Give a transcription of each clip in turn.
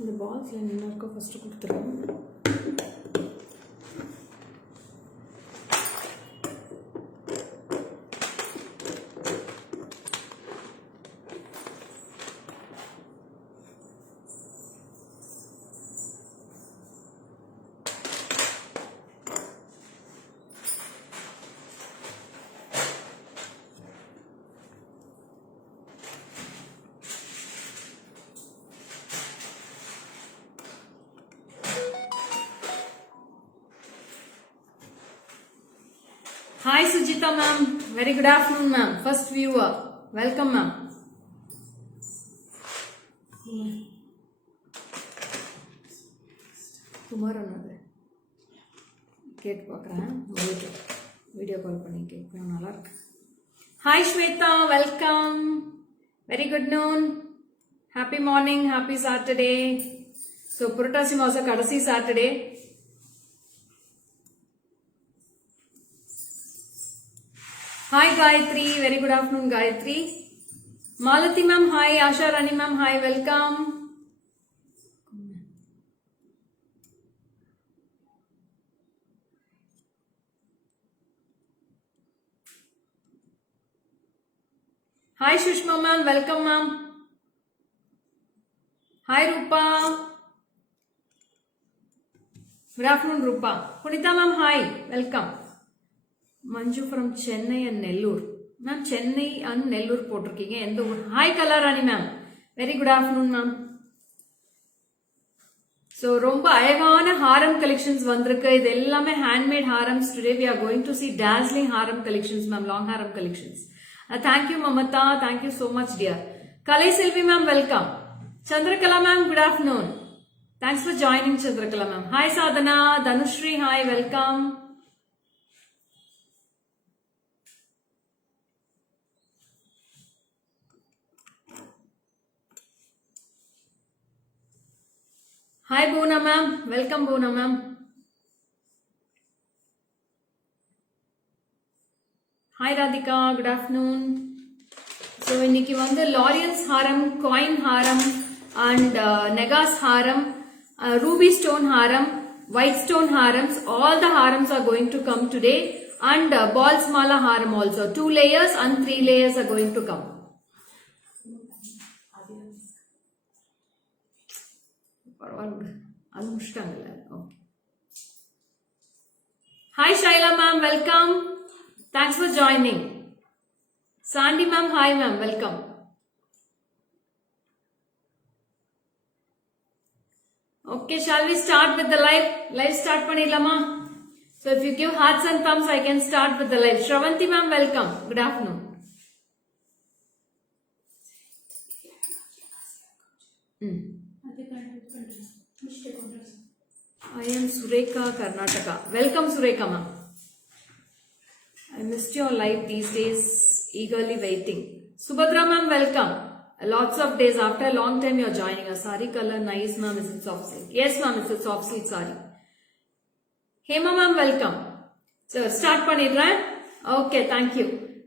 இந்த பால்ஸ்ல என்ன இருக்கோ ஃபர்ஸ்ட் கொடுத்துருவோம். Hi Sujita ma'am, very good afternoon ma'am. First viewer, welcome ma'am. Kumar another. கேட் பார்க்குறேன், வீடியோ கால் பண்ணி கேட்கணும், நல்லா இருக்கு. Hi Swetha, welcome. Very good noon, happy morning, happy Saturday. So Purattasi மாதம் கடைசி Saturday. Hi Gayatri, very good afternoon Gayatri. Malati ma'am, hi. Asha Rani ma'am, hi. Welcome. Hi Shushma ma'am, welcome ma'am. Hi Rupa. Good afternoon Rupa. Punita ma'am, hi. Welcome. Manju from Chennai and Nellore. Ma'am, Chennai and Nellore போட்டிருக்கீங்க, எந்த ஊர்? Hi Kalarani ma'am, very good afternoon ma'am. So ரொம்ப அழகான ஹாரம் collections வந்திருக்கு. இது எல்லாமே handmade harams. Today we are going to see dazzling haram collections ma'am, long haram collections. Thank you Mamata, thank you so much dear. Kalai Selvi ma'am, welcome. Chandrakala ma'am, good afternoon. Thanks for joining Chandrakala ma'am. Hi Sadhana, Dhanushri, hi, welcome. Hi Boona ma'am, welcome Boona ma'am. Hi Radhika, good afternoon. So இன்னைக்கு வந்து L'Oreal's haram, coin haram and Negas haram, ruby stone haram, white stone harams, all the harams are going to come today, and balls mala haram also, 2 layers and 3 layers are going to come. அது முடிச்சிட்டாங்கல்ல, okay. Hi Shaila ma'am, welcome. Thanks for joining. Sandy ma'am, hi ma'am, welcome. Okay, shall we start with the live? Live start பண்ணிடலாமா? So if you give hearts and thumbs, I can start with the live. Shravanti ma'am, welcome. Good afternoon. I am Sureka, Karnataka. Welcome Sureka ma'am. I missed your live these days, eagerly waiting. Subhadra ma'am, welcome. Lots of days, after a long time you are joining us. Sari color nice ma'am, is it soft silk? Yes ma'am, it's a soft silk sari. Hema ma'am, welcome. So start பண்ணிடுறேன். Okay, thank you.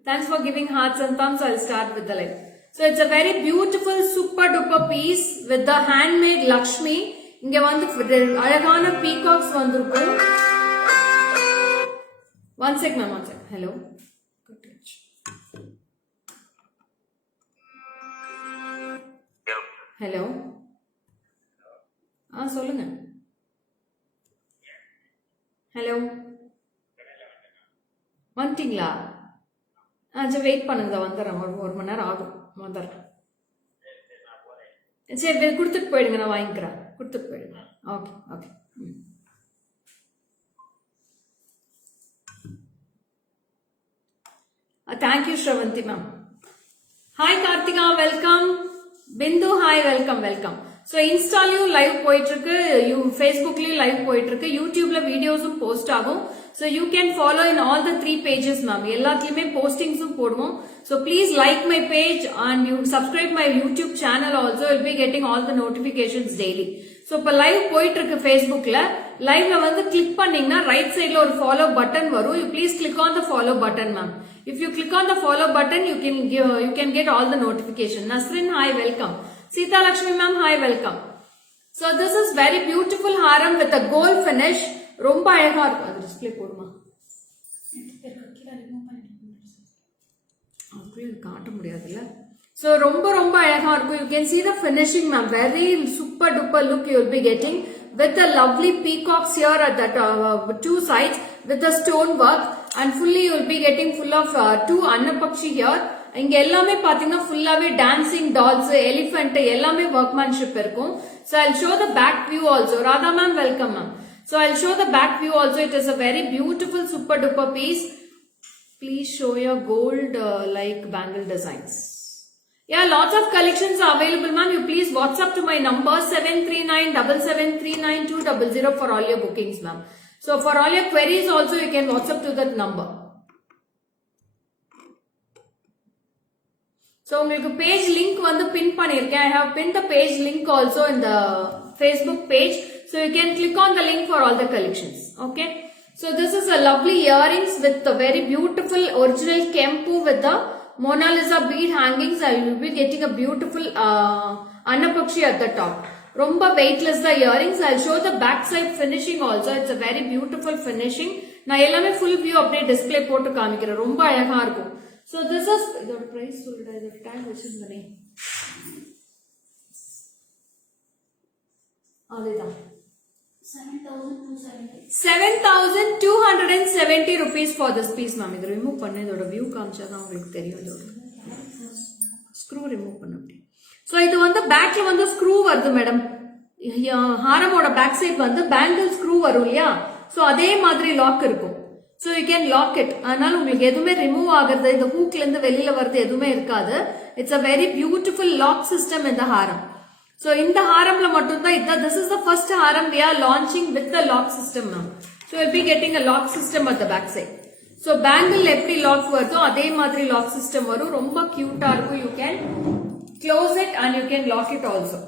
Thanks for giving hearts and thumbs. I'll start with the live. So it's a very beautiful super duper piece with the handmade Lakshmi. இங்க வந்து அழகான peacocks வந்திருக்கும். One sec ma'am, one sec. Hello. Hello. சொல்லுங்க. ஹலோ, வந்துட்டீங்களா? சரி வெயிட் பண்ணுங்க, வந்துடுறேன். ஒரு மணி நேரம் ஆகும், வந்துடுறேன். சரி கொடுத்துட்டு போயிடுங்க, நான் வாங்கிக்கிறேன். கொடுத்துட்டு போயிடுங்க. Okay okay. Thank you Shravanti ma'am. Hi Kartika, welcome. Bindu, hi, welcome, welcome. So Instaலயும் லைவ் போயிட்டு இருக்கு, Facebookலயும் லைவ் போயிட்டு இருக்கு, YouTubeல வீடியோஸும் போஸ்ட் ஆகும். So you can follow in all the 3 pages, ma'am. எல்லாத்துலயுமே postings போடுவோம். So please like my page and you subscribe my YouTube channel also. You'll be getting all the notifications daily. So இப்ப live போயிட்டு இருக்கு Facebookல. Liveல வந்து click பண்ணீங்கன்னா right sideல ஒரு follow button வரும். You please click on the follow button, ma'am. If you click on the follow button, you can get all the notification. Nasrin, hi, welcome. Sita Lakshmi, ma'am, hi, welcome. So this is very beautiful haram with a gold finish. ரொம்ப அழகா இருக்கும். அது டிஸ்ப்ளே போடுமா? அப்படியே காட்ட முடியாதுல்ல. So ரொம்ப அழகா இருக்கும். You can see the finishing, ma'am. Very super duper look you will be getting with the lovely peacocks here at that 2 sides with the stone work, and fully you will be getting full of 2 annapakshi here. இங்க எல்லாமே பாத்தீங்கன்னா ஃபுல்லாவே dancing dolls, elephant எல்லாமே workmanship இருக்கும். So I'll show the back view also. Radha ma'am, welcome ma'am. So I'll show the back view also. It is a very beautiful super duper piece. Please show your gold like bangle designs. Yeah, lots of collections are available, ma'am. You please WhatsApp to my number 73977392200 for all your bookings, ma'am. So for all your queries also you can WhatsApp to that number. So உங்களுக்கு page link வந்து pin பண்ணிருக்கேன். I have pinned the page link also in the Facebook page. So you can click on the link for all the collections. Okay. So this is a lovely earrings with a very beautiful original kempu with the Mona Lisa bead hangings. I will be getting a beautiful annapakshi at the top. Romba weightless the earrings. I'll show the back side finishing also. It's a very beautiful finishing. Na ellame full view update display போட்டு காமிக்கிறேன். ரொம்ப அழகா இருக்கும். So this is the price சொல்லுடா. இந்த tag வெச்சிருந்தனே. அதுதான் 7,270 rupees for this piece, ma'am. இது ரிமூவ் பண்ண இதோட வியூ காமிச்சாதான் உங்களுக்கு தெரியும். இதோட ஸ்க்ரூ ரிமூவ் பண்ண அப்படி. சோ இது வந்து பேக்ல வந்து ஸ்க்ரூ வருது மேடம். ஹாரமோட பேக் சைடு வந்து பேங்கிள் ஸ்க்ரூ வரும் இல்லையா? சோ அதே மாதிரி லாக் இருக்கும். So you can lock it. அதனால உங்களுக்கு எதுவுமே ரிமூவ் ஆகிறது, இந்த ஹூக்ல இருந்து வெளியில வருது எதுவுமே இருக்காது. It's a very beautiful lock system in the haram. So in the haramla mattumda this is the first haram we are launching with the lock system now. So you'll be getting a lock system at the back side. So bangle eppadi lock varudho adhe madri lock system varum. Romba cute ah irukum. You can close it and you can lock it also.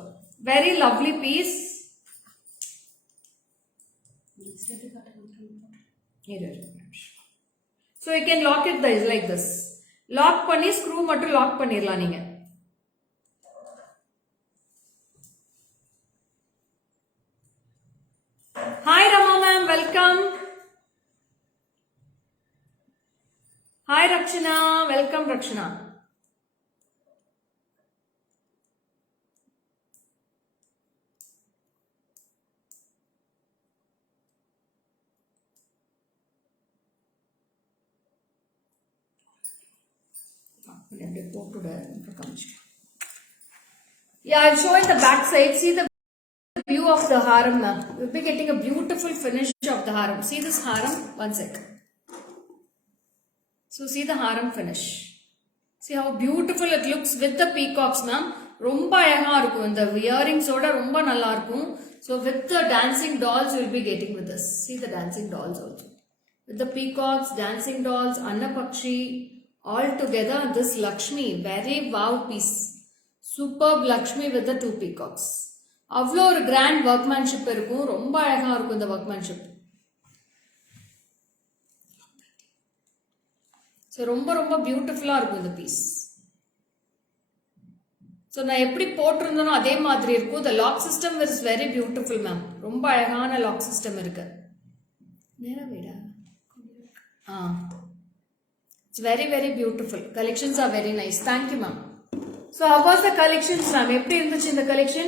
Very lovely piece. So you can lock it like this. Lock பண்ணி screw மட்டும் lock பண்ணிரலாம் நீங்க. Hi Rama ma'am, welcome. Hi Rakshana, welcome Rakshana. Yeah, I'll show it the back side. See the view of the haram now. We'll be getting a beautiful finish of the haram. See this haram? One sec. So see the haram finish. See how beautiful it looks with the peacocks, ma'am. Romba அழகா இருக்கும். இந்த earrings ஓட ரொம்ப நல்லா இருக்கும். So with the dancing dolls you'll be getting with this. See the dancing dolls also. With the peacocks, dancing dolls, annapakshi, all together this Lakshmi, very wow piece. Superb Lakshmi with the 2 peacocks. அவ்வளோ ஒரு grand workmanship இருக்கும். ரொம்ப அழகா இருக்கும் இந்த workmanship. So ரொம்ப பியூட்டிஃபுல்லா இருக்கும் இந்த பீஸ். ஸோ நான் எப்படி போட்டிருந்தனோ அதே மாதிரி இருக்கும். இந்த lock system is very beautiful ma'am. ரொம்ப அழகான லாக் சிஸ்டம் இருக்கு. நேரா வீடா? It's very beautiful. Collections are very nice. Thank you ma'am. So how was the collections ma'am? எப்படி இருந்துச்சு இந்த collection?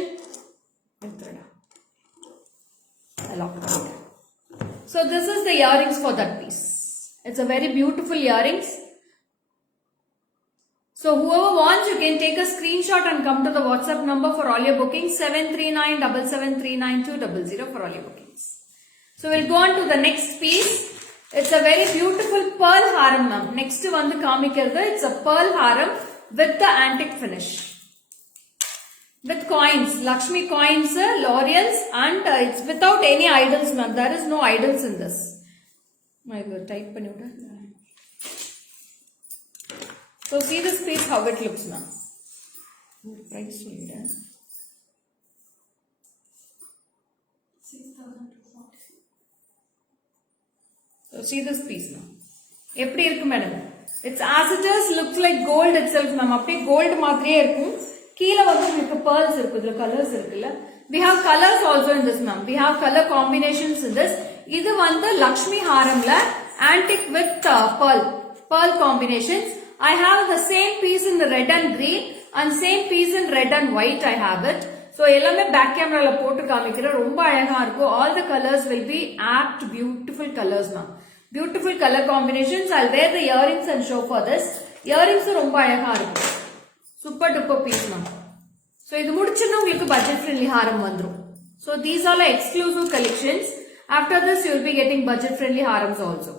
So this is the earrings for that piece. It's a very beautiful earrings. So whoever wants, you can take a screenshot and come to the WhatsApp number for all your bookings 73977392200 for all your bookings. So we'll go on to the next piece. It's a very beautiful pearl haram ma'am. Next one the kaamikiradhu, it's a pearl haram with the antique finish. With coins, Lakshmi coins, laurels, and it's without any idols ma'am. There is no idols in this. type பண்ணிவிட. So see this piece how it looks now. Price சொல்லிட. 6,240. So see this piece now. எப்படி இருக்கு madam? It's as it is looks like gold itself ma'am. அப்படியே gold மாதிரியே இருக்கும். கீழ வந்து உங்களுக்கு pearls இருக்கு. இதுல கலர்ஸ் இருக்குல்ல. We have colors also in this ma'am. We have color combinations in this. இது வந்து லக்ஷ்மி ஹாரம்ல antique with pearl combinations. I have the same piece in the red and green and same piece in red and white I have it. So எல்லாமே பேக் கேமரால போட்டு காமிக்கிறேன். ரொம்ப அழகா இருக்கும். All the colors will be apt beautiful colors ma'am. Beautiful color combinations. I'll wear the earrings and show for this. Earrings ரொம்ப அழகா இருக்கும். Super duper piece ma'am. So இது முடிச்சதும் உங்களுக்கு budget friendly ஹாரம் வந்துரும். So these are the exclusive collections. After this you will be getting budget friendly harams also.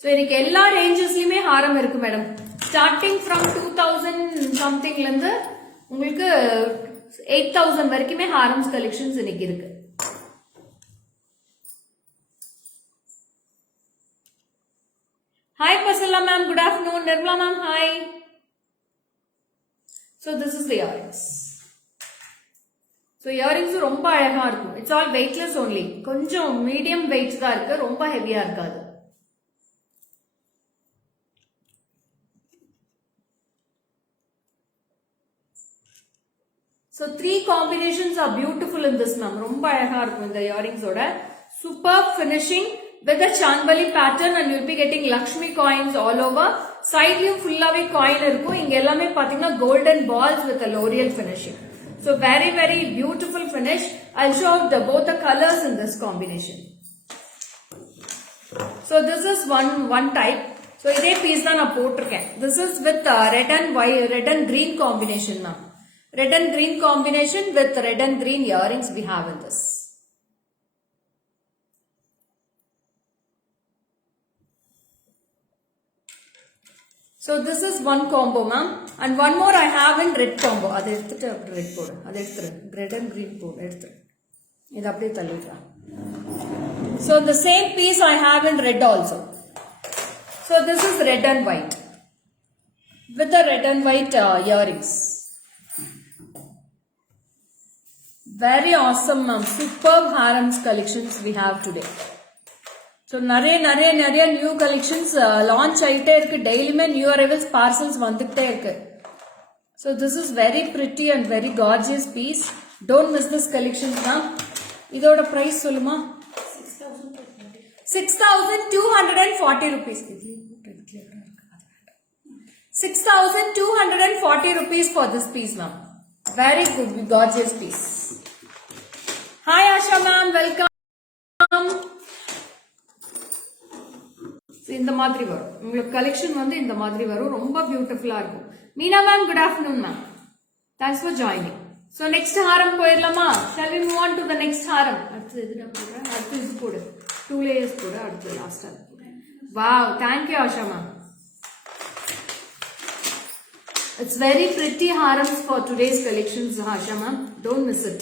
So இன்னைக்கு எல்லா ரேஞ்சஸ்லயுமே ஹாரம் இருக்கு மேடம். Starting from 2000 something ல இருந்து உங்களுக்கு 8000 வரைக்குமே ஹாரம்ஸ் கலெக்ஷன்ஸ் இன்னைக்கு இருக்கு. Hi Pasala ma'am, good afternoon. Nirmala ma'am, hi. So this is the earrings. So earrings ரொம்ப அழகா இருக்கும். It's all weightless only. கொஞ்சம் medium weight தான் இருக்கு. ரொம்ப ஹெவியா இருக்காது. So three combinations are beautiful in this ma'am. ரொம்ப அழகா இருக்கும் இந்த earrings ஓட. Superb finishing with the Chandbali pattern and you'll be getting Lakshmi coins all over. Sideலயும் ஃபுல்லாவே coin இருக்கும். இங்க எல்லாமே பாத்தீங்கன்னா golden balls with a L'Oreal finishing. So very very beautiful finish. I'll show both the colors in this combination. So this is one type. So இதே piece தான் நான் போட்டிருக்கேன். This is with red and green combination now. Red and green combination with red and green earrings we have in this. So this is one combo ma'am and one more I have in red combo. அது எடுத்துட்டு red போடு. அது எடுத்துரு. Red and green போடு எடுத்துரு. இது அப்படியே தள்ளிடுறேன். So the same piece I have in red also. So this is red and white with the red and white earrings. Very awesome ma'am. Superb harems collections we have today. So நிறைய new collections launch ஆயிட்டே இருக்கு. டெய்லியுமே new arrivals parcels வந்துட்டே இருக்கு. So this is very pretty and very gorgeous piece. Don't miss this collection ma'am. இதோட price சொல்லுமா? 6,240 rupees. 6,240 rupees for this piece ma'am. Very good gorgeous piece. Hi Asha ma'am, welcome. இந்த மாதிரி வரும். உங்களுக்கு கலெக்ஷன் வந்து இந்த மாதிரி வரும். ரொம்ப பியூட்டிஃபுல்லா இருக்கும். Meena ma'am, good afternoon ma'am. Thanks for joining. So next ஹாரம் போயிடலாமா? Shall we move on to the next ஹாரம்? அடுத்து எதுடா போடுறேன்? அடுத்து இது போடு. 2 layers போடு. அடுத்து லாஸ்டா. Wow, thank you Asha ma'am. It's very pretty harams for today's collections, Asha ma'am. Don't miss it.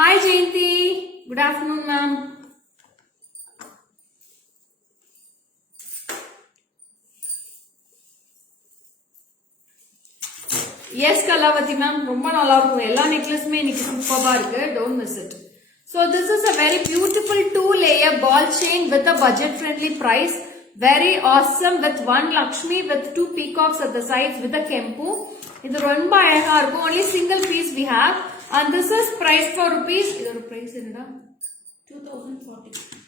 Hi Jayanti. Good afternoon ma'am. Yes Kalavati ma'am, ரொம்ப நல்லா இருக்கும். எல்லா நெக்லஸ்மே இன்னைக்கு சூப்பரா இருக்கு. Don't miss it. So this is a very beautiful 2-layer ball chain with a budget friendly price. Very awesome with one Lakshmi with 2 peacocks at the sides with a kempu. இது ரொம்ப அழகா இருக்கும். Only single piece we have and this is priced for rupees. இதோட price என்னடா?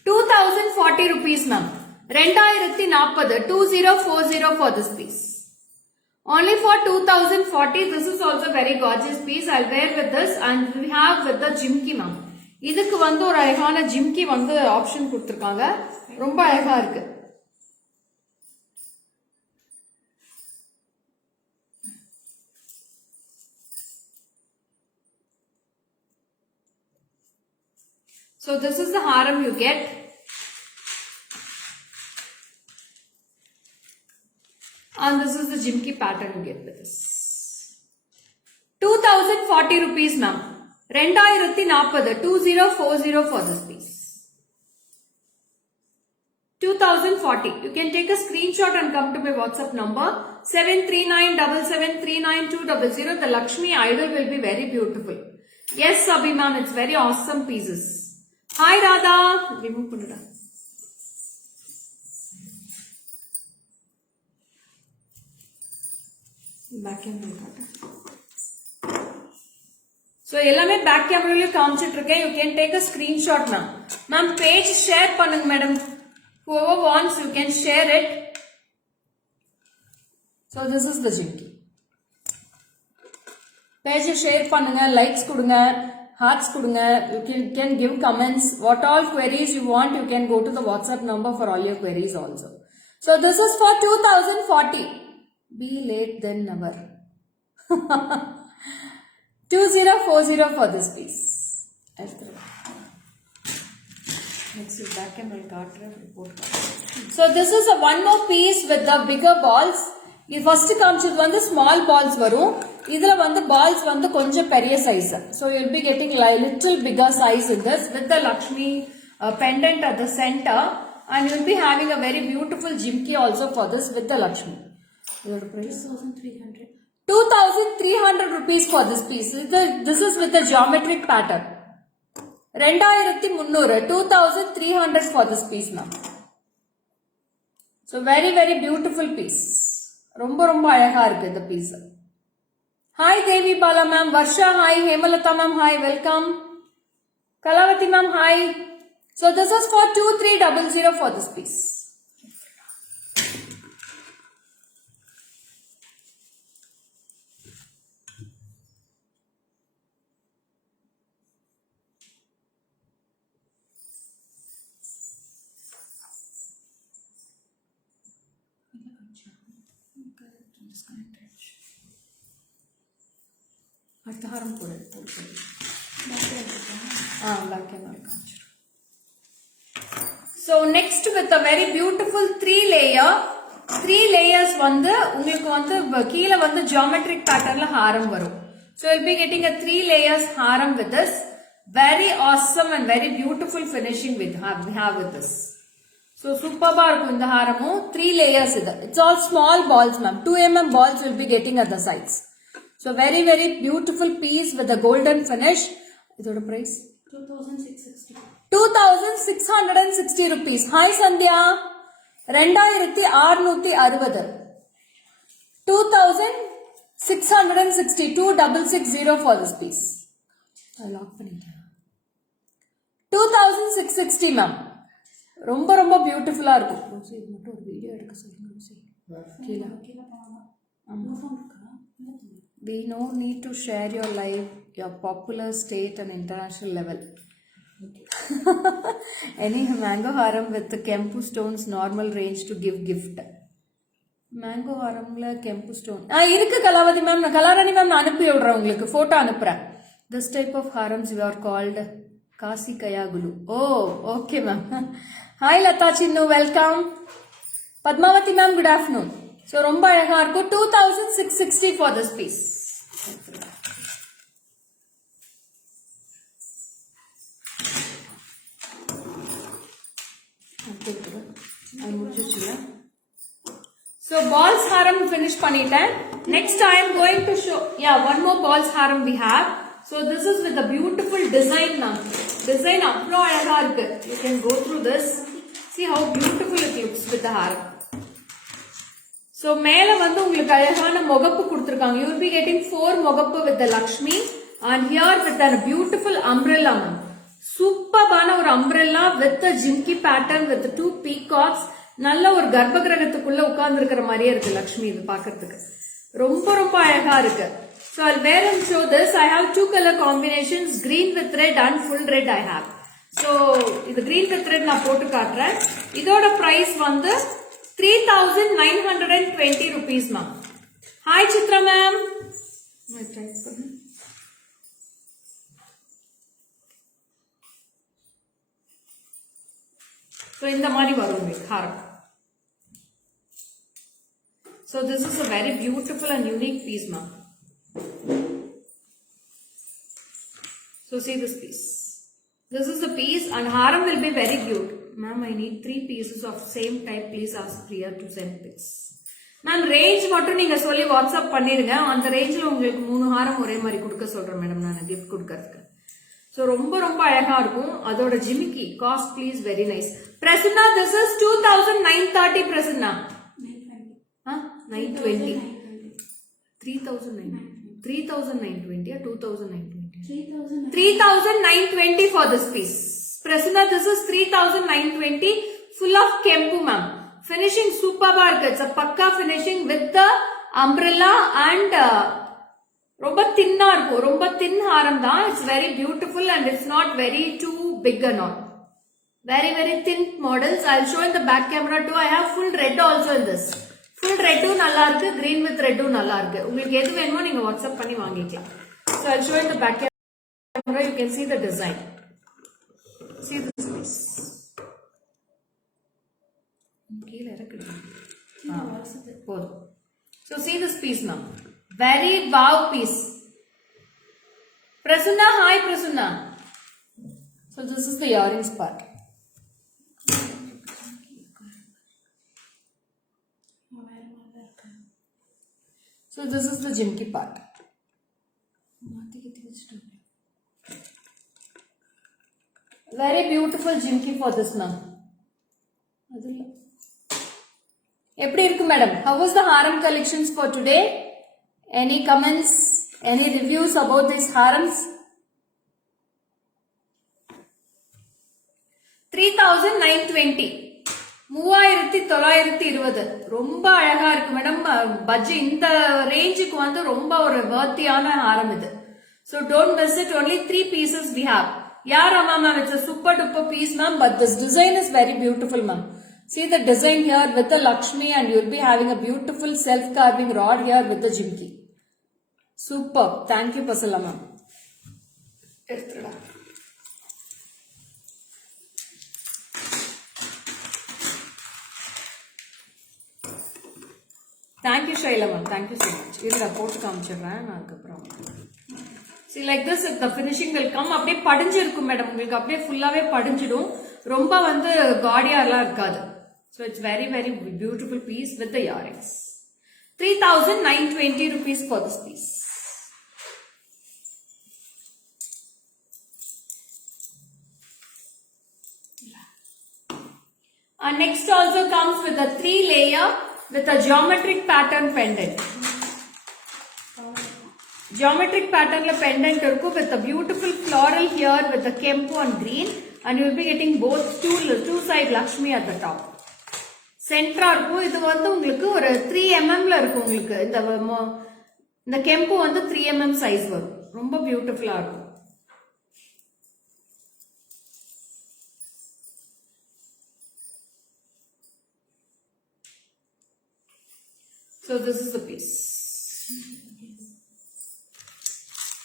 2040 rupees ma'am. 2040 2040 for this piece. Only for 2040. This is also very gorgeous piece. I'll wear with this and we have with the jimki ma'am. இதுக்கு வந்து ஒரு அழகான ஜிம்கி வந்து ஆப்ஷன் கொடுத்திருக்காங்க. ரொம்ப அழகா இருக்கு. So this is the haram you get. And this is the jimki pattern you get with this. 2040 rupees ma'am. 2040 2040 for this piece. 2040. You can take a screenshot and come to my WhatsApp number 73977392200. The Lakshmi idol will be very beautiful. Yes, Abhiman, it's very awesome pieces. Hi Radha. Remove pannada. Back camera kaata. So எல்லாமே back camera ல காமிச்சிட்டு இருக்கேன். You can take a screenshot ma'am. Ma'am page share பண்ணுங்க madam. Whoever wants you can share it. So this is the jinky. Page share பண்ணுங்க, likes கொடுங்க, hearts கொடுங்க. You can give comments. What all queries you want, you can go to the WhatsApp number for all your queries also. So this is for 2040. Be late then never. 2040 for this piece. Next is back and will card report. So this is a one more piece with the bigger balls. This first comes with one the small balls varum. Idhula vandu balls vandu konja periya size. So you will be getting little bigger size in this with the Lakshmi pendant at the center, and you will be having a very beautiful jimki also for this with the Lakshmi. Your price 2300. 2300 rupees for this piece. This is with the geometric pattern. 2300 for this piece now. So very very beautiful piece. Romba romba அழகா இருக்கு இந்த piece. Hi Devi Bala ma'am, Varsha hi, Hemalata ma'am hi, welcome. Kalavati ma'am hi. So this is for 2300 for this piece. Artharam put it. Back camera. So next with a very beautiful 3 layers vandu ungalku vandu keela vandu geometric pattern la haram varum. So you'll be getting a 3 layers haram with this. Very awesome and very beautiful finishing we have with this. So superb irukku inda haramu 3 layers idu. It's all small balls ma'am. 2 mm balls will be getting at the sides. So very very beautiful piece with a golden finish. Idoda price 2660. 2660 rupees. Hi Sandhya. 2660. 2660. 2660 for this piece. I lock பண்ணிட்டேன். 2660 ma'am. ரொம்ப ரொம்ப பியூட்டிஃபுல்லா இருக்கும். இது மட்டும் ஒரு வீடியோ எடுக்க சொல்லுங்க. கீழ we no need to share your live, your popular state and international level. Any mango haram with the kempu stones normal range to give gift. Mango haramla kempu stone irukku Kalavati ma'am, na Kalarani ma'am na anupi vidren ungalku photo anupren. This type of harams we are called Kasi Kayagulu. Oh okay ma'am. Hi Lata Chinnu, welcome. Padmavati ma'am, good afternoon. So romba alaga irukku 2660 for this piece. So balls haram finish பண்ணிட்டேன். Next I am going to show one more balls haram we have. So this is with a beautiful design now. Design avlo alaga irukku. You can go through this. See how beautiful it looks with the haram. So மேல வந்து உங்களுக்கு அழகான முகப்பு கொடுத்திருக்காங்க. You will be getting 4 முகப்பு with the Lakshmi and here with a beautiful umbrella. சூப்பரான ஒரு umbrella with the jimki pattern with the 2 peacocks. நல்ல ஒரு கர்ப்ப கிரகத்துக்குள்ள உட்கார்ந்து இருக்கிற மாதிரியே இருக்கு லக்ஷ்மி இது பார்க்கிறதுக்கு. ரொம்ப ரொம்ப அழகா இருக்கு. So I'll wear and show this. I have 2 color combinations, green with red and full red I have. So இது green with red நான் போட்டு காட்டுறேன். இதோட price வந்து 3920 rupees ma'am. Hi Chitra ma'am. So in the mari varum haram. So this is a very beautiful and unique piece ma'am. So see this piece. This is the piece and haram will be very cute. Ma'am, I need 3 pieces of same type. Please ask Priya to send pics. Ma'am, range மட்டும் நீங்க சொல்லி வாட்ஸ்அப் பண்ணிருங்க. அந்த ரேஞ்சில் உங்களுக்கு 3 ஹாரம் ஒரே மாதிரி கொடுக்க சொல்றேன் மேடம் நான் கிஃப்ட் கொடுக்கறதுக்கு. ஸோ ரொம்ப ரொம்ப அழகா இருக்கும். அதோட ஜிமிக்கி cost please very nice. Prasanna, this is 2930 பிரசன்னா. 920. 3920 or 2920? 3920 for this piece. Prasanna, this is 3920 full of kempu ma'am. Finishing superb irukku. It's a pakka finishing with the umbrella and romba thinna irukku. Romba thin haram da. It's very beautiful and it's not very too big and all. Very very thin models. I'll show in the back camera too. I have full red also in this. Full red நல்லா இருக்கு, green with red நல்லா இருக்கு. உங்களுக்கு எது வேணுமோ நீங்க வாட்ஸ்அப் பண்ணி வாங்கிக்கலாம். So I'll show in the back camera. You can see the design. See this piece. கீழ இறக்குது. போதும். So see this piece now. Very wow piece. Prasanna, hi Prasanna. So this is the earrings part. So this is the jimki part. Very beautiful jimki for this ma'am. எப்படி இருக்கு madam? How was the haram collections for today? Any comments? Any reviews about these harams? 3920. 3920. ரொம்ப அழகா இருக்கு madam. Budget இந்த ரேஞ்சுக்கு வந்து ரொம்ப ஒரு வர்த்தியான ஹாரம் இது. So don't miss it. Only 3 pieces we have. Yeah, Rama ma'am, it's a super duper piece ma'am, but this design is very beautiful ma'am. See the design here with the Lakshmi and you'll be having a beautiful self-carving rod here with the jimki. Super. Thank you Pasala ma'am. Thank you Shaila ma'am. Thank you so much. Idhula போட்டு காமிச்சிடுறேன் நான் அதுக்கப்புறம். See like this the finishing will come. அப்படியே படிஞ்சிருக்கும் மேடம். உங்களுக்கு அப்படியே ஃபுல்லாவே படிஞ்சிடும். ரொம்ப வந்து காடியாலாம் இருக்காது. So it's very very beautiful piece with the earrings. 3920 rupees for this piece. Next also comes with a 3 layer with a geometric pattern pendant. Geometric pattern la pendant irukku with a beautiful floral here with the kempu and green, and you will be getting both two side Lakshmi at the top. Centra irukku. Idu vandu ungalku or 3 mm la irukku ungalku. இந்த kempu வந்து 3 mm size வரும். ரொம்ப பியூட்டிஃபுல்லா இருக்கும். So this is the piece.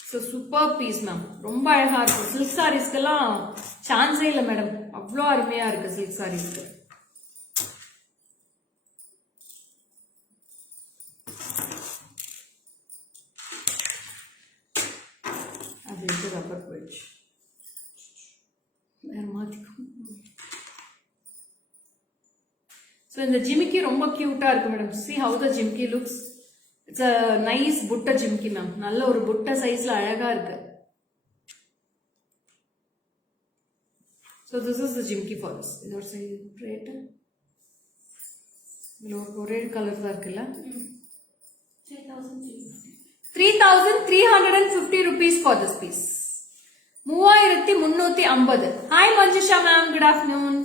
So super piece ma'am. ரொம்ப அழகா இருக்கு. Silk sareesக்கெல்லாம் சான்ஸே இல்ல மேடம். அவ்வளோ அருமையா இருக்கு silk sareesக்கு. அது இது ரப்பர் போயிடுச்சு. வேற மாத்திக்கும். So இந்த ஜிமிக்கி ரொம்ப கியூட்டா இருக்கு madam. See how the jimki looks. It's a nice butta jimki ma'am. நல்ல ஒரு butta sizeல அழகா இருக்கு. So this is the jimki for us. இதோட ரேட் ஒரே கலர் தான் இருக்குல்ல. 3350 rupees for this piece. 3350. Hi Manjusha ma'am, good afternoon.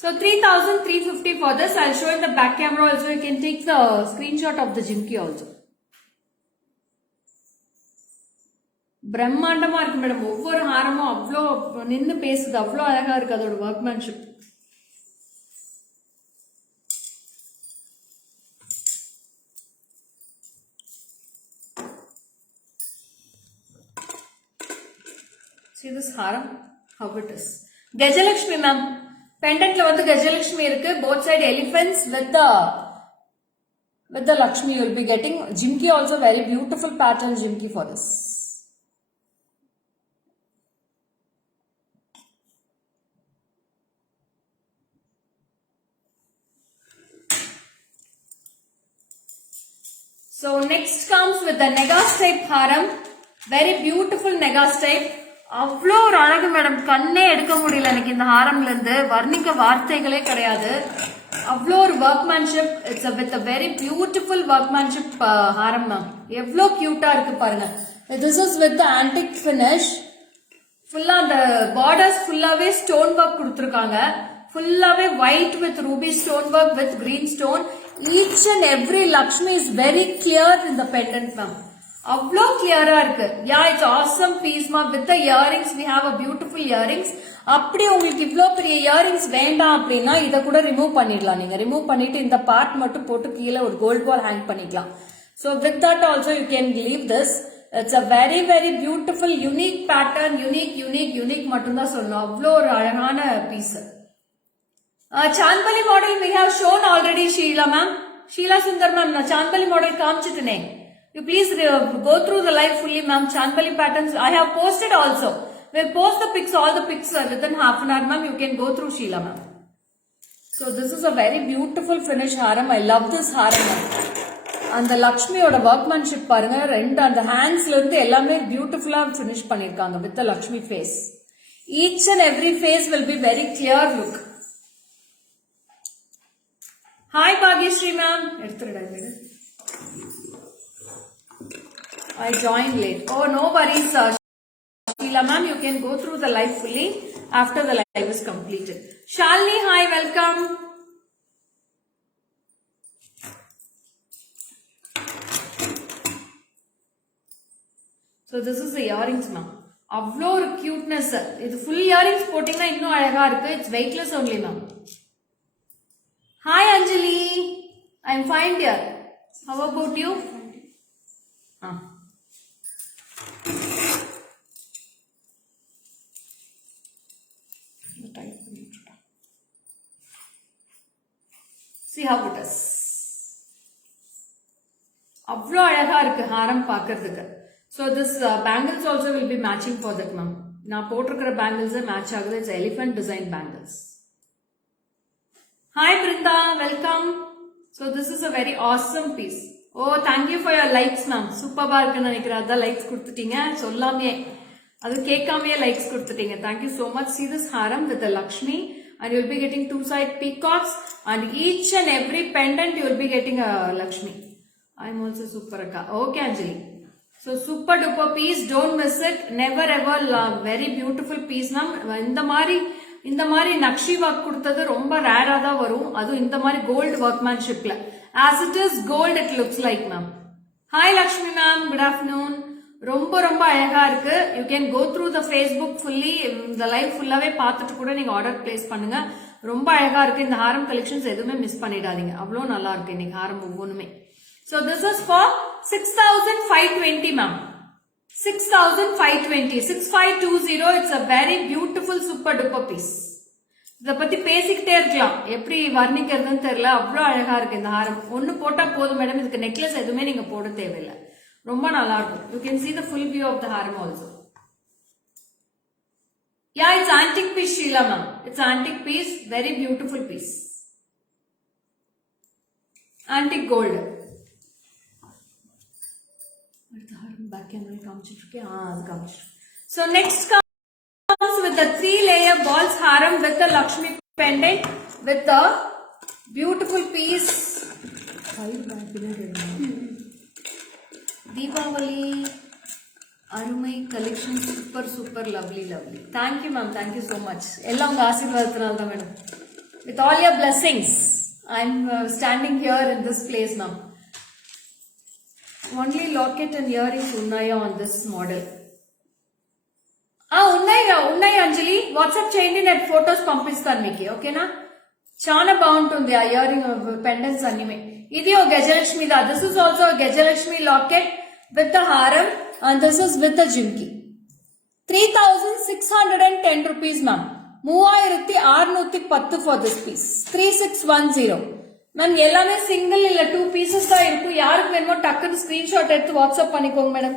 So 3350 for this. I'll show in the back camera also. You can take the screenshot of the jimki also. பிரம்மாண்டமா இருக்கு மேடம். ஒவ்வொரு ஹாரமும் அவ்வளோ நின்று பேசுது. அவ்வளோ அழகா இருக்கு அதோட workmanship. See this haram, how it is. Gajalakshmi ma'am. Pendantல வந்து Gajalakshmi இருக்கு. Both side elephants with the Lakshmi you will be getting. Jimki also very beautiful pattern jimki for this. So next comes with the Negas type haram. Very beautiful Negas type. அவ்வளோ ஒரு அழகு மேடம், கண்ணே எடுக்க முடியல எனக்கு இந்த ஹாரம்ல இருந்து, வர்ணிக்க வார்த்தைகளே கிடையாது. அவ்வளோ ஒரு workmanship. It's with very beautiful workmanship haram ma'am. எவ்வளோ கியூட்டா இருக்கு பாருங்க. This is with antique finish. ஃபுல்லா அந்த பார்டர்ஸ் ஃபுல்லாவே ஸ்டோன் ஒர்க் கொடுத்துருக்காங்க. ஃபுல்லாவே white with ruby stone work with green stone. Each and every Lakshmi is very clear in the pendant ma'am. அவ்வளோ கிளியரா இருக்கு. யா இட்ஸ் ஆசம் பீஸ் மா. With the earrings we have a beautiful earrings. அப்படி உங்களுக்கு இவ்வளோ பெரிய இயரிங்ஸ் வேண்டாம் அப்படின்னா இதை கூட ரிமூவ் பண்ணிடலாம். நீங்க ரிமூவ் பண்ணிட்டு இந்த பார்ட் மட்டும் போட்டு கீழே ஒரு கோல்ட் பால் ஹேங் பண்ணிக்கலாம். So with that also you can leave this. It's a very very beautiful unique pattern. Unique மட்டும்தான் சொல்லணும். அவ்வளோ ஒரு அழகான piece. Chandbali model we have shown already. Sheela ma'am, Sheela Sundar ma'am, நான் சான்பலி மாடல் காமிச்சிட்டேனே. You please go through the live fully, ma'am. Champali patterns I have posted also. We'll post the pics, all the pics within half an hour, ma'am. You can go through, Sheila, ma'am. So this is a very beautiful finish haram. I love this haram, ma'am. And the Lakshmi oda workmanship parunga, rendu and the hands la irundhu ellame beautiful ah finish pannirukanga with the Lakshmi face. Each and every face will be very clear look. Hi Bhagyashree, ma'am. Eduthuda idu. I joined late. Oh, no worries, Sheila ma'am. You can go through the live fully after the live is completed. Shalini, hi, welcome. So this is the earrings, ma'am. Avlo or cuteness. This full earrings pottinga inno alaga irukku. It's weightless only, ma'am. Hi Anjali, I'm fine dear. How about you? See how it is. அவ்வளோ அழகா இருக்கு ஹாரம் பார்க்கிறதுக்கு. So this bangles also will be matching for that, ma'am. நான் போட்டிருக்கிற bangles match ஆகுது. It's elephant design bangles. Hi Brinda, welcome. So this is a very awesome piece. Oh, thank you for your likes, ma'am. சூப்பரா இருக்குன்னு நினைக்கிறேன். அதான் லைக்ஸ் கொடுத்துட்டீங்க. சொல்லாமே அது கேட்காமே லைக்ஸ் கொடுத்துட்டீங்க. Thank you so much. See this haram with the Lakshmi, and you will be getting two side peacocks, and each and every pendant you will be getting a Lakshmi. I am also super akka. Okay Anjali. So super duper piece. Don't miss it. Never ever. Very beautiful piece, ma'am. இந்த மாதிரி நக்ஷி ஒர்க் கொடுத்தது ரொம்ப ரேரா தான் வரும். அதுவும் இந்த மாதிரி கோல்டு ஒர்க்மேன்ஷிப்ல. As it is gold, it looks like, ma'am. Hi Lakshmi ma'am, good afternoon. ரொம்ப ரொம்ப அழகா இருக்கு. You can go through the Facebook fully. இந்த லைவ் ஃபுல்லாவே பார்த்துட்டு கூட நீங்க ஆர்டர் பிளேஸ் பண்ணுங்க. ரொம்ப அழகா இருக்கு. இந்த ஹாரம் கலெக்ஷன்ஸ் எதுவுமே மிஸ் பண்ணிடாதீங்க. அவ்வளோ நல்லா இருக்கு இன்னைக்கு ஹாரம் ஒவ்வொன்றுமே. So this is for 6,520, ma'am. 6,520. 6,520. It's a very beautiful super duper piece. இத பத்தி பேசிக்கிட்டே இருக்கலாம். எப்படி வர்ணிக்கிறதுன்னு தெரியல. அவ்வளோ அழகா இருக்கு இந்த ஹாரம். ஒன்னு போட்டா போதும் மேடம். இதுக்கு நெக்லஸ் எதுவுமே நீங்க போட தேவையில்லை. ரொம்ப நல்லா இருக்கும். You can see the full view of the haram also. Yeah, it's antique piece, Sheila ma'am. It's antique piece. Very beautiful piece. Antique gold. Back camera comes. So next comes with the 3-layer balls haram with the Lakshmi pendant with the beautiful piece. Deepavali Arumai collection, super lovely. Thank you ma'am. Thank you so much. Ella unga aashirvadathanal da madam. With all your blessings, I'm standing here in this place, ma'am. Only locket and earrings unnaya on this model. Unnaya Anjali. WhatsApp చేయండి. net photos పంపిస్తాను మీకు. ఓకేనా? చాలా బాగుంటుంది ఆ earring pendants అన్ని. ఇది ఒక గజలక్ష్మి దా. This is also a Gajalakshmi locket with the haram, and this is with the jimki. 3,610 rupees, ma'am. 3,610 for this piece. 3,610. மேம் எல்லாமே சிங்கிள் இல்ல 2 பீசஸ் தான் இருக்கும். யாருக்கு வேணுமோ டக்குன்னு ஸ்கிரீன்ஷாட் எடுத்து வாட்ஸ்அப் பண்ணிக்கோங்க madam.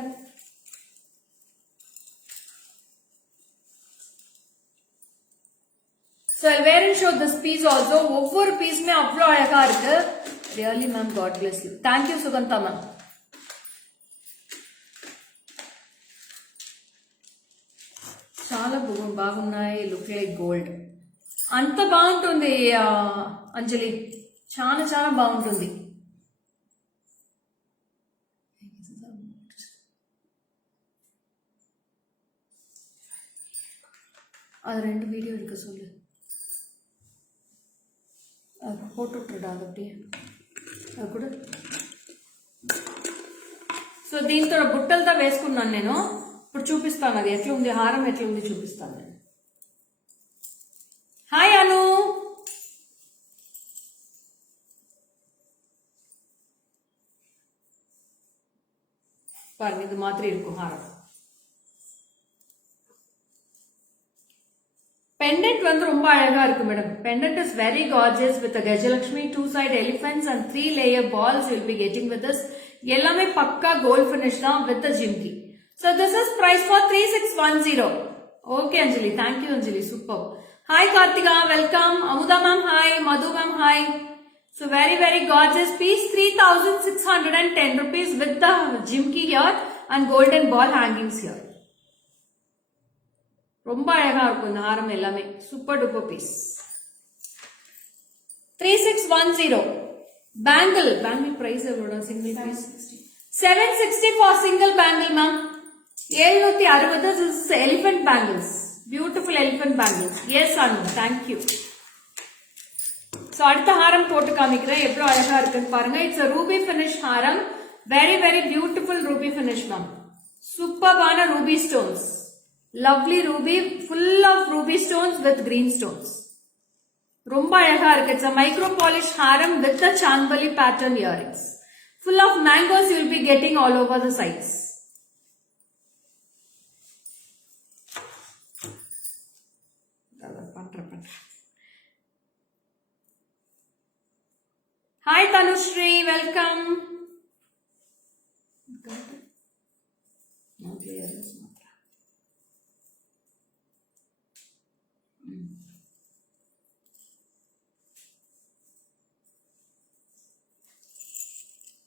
So I'll wear and show this piece also. ஒவ்வொரு பீஸுமே அவ்வளோ அழகா இருக்கு. Really ma'am, God bless you. Thank you Sugantha ma'am. బాగున్నాయి, లుక్ లైక్ గోల్డ్. అంత బాగుంటుంది అంజలి, చాలా చాలా బాగుంటుంది. அது 2 வீடியோ இருக்கு சொல்லு, அது போட்டுட்டுடா அது அப்படியே, అది కూడా. సో దీంతో బుట్టలతో వేసుకున్నాను నేను. ఇప్పుడు చూపిస్తాను అది ఎట్లా ఉంది, హారం ఎట్లా ఉంది చూపిస్తాను నేను. హాయ్ అను, பாருங்க இது மாதிரி இருக்கும் ஹாரம். பெண்டன்ட் வந்து ரொம்ப அழகா இருக்கு madam. Pendant is very gorgeous with Gajalakshmi, 2 side elephants and 3 layer balls you will be getting with this. எல்லாமே பக்கா கோல்ட் ஃபினிஷ் தான் with the jimki. So this is price for 3610. Okay Anjali, thank you Anjali, super. Hi Kartika, welcome. Amuda ma'am hi, Madhu ma'am hi. So very very gorgeous piece, 3610 rupees with the jimki here and golden ball hangings here. ரொம்ப அழகா இருக்கும் இந்த ஹாரம் எல்லாமே, super duper piece. 3610 bangle price எவ்வளோடா single piece? 760 for single bangle ma'am. 760. This is elephant bangles, beautiful elephant bangles. Yes Anu, thank you. So அடுத்த ஹாரம் போட்டு காமிக்கிறேன் எவ்வளவு அழகா இருக்குன்னு பாருங்க. It's a ruby finish Haram, very very beautiful ruby finish ma'am. சூப்பரான ruby stones, lovely ruby, full of ruby stones with green stones. ரொம்ப அழகா இருக்கு. It's a micro polish haram with the chandbali pattern earrings, full of mangoes you will be getting all over the sides. Hi Tanushree, welcome. Okay,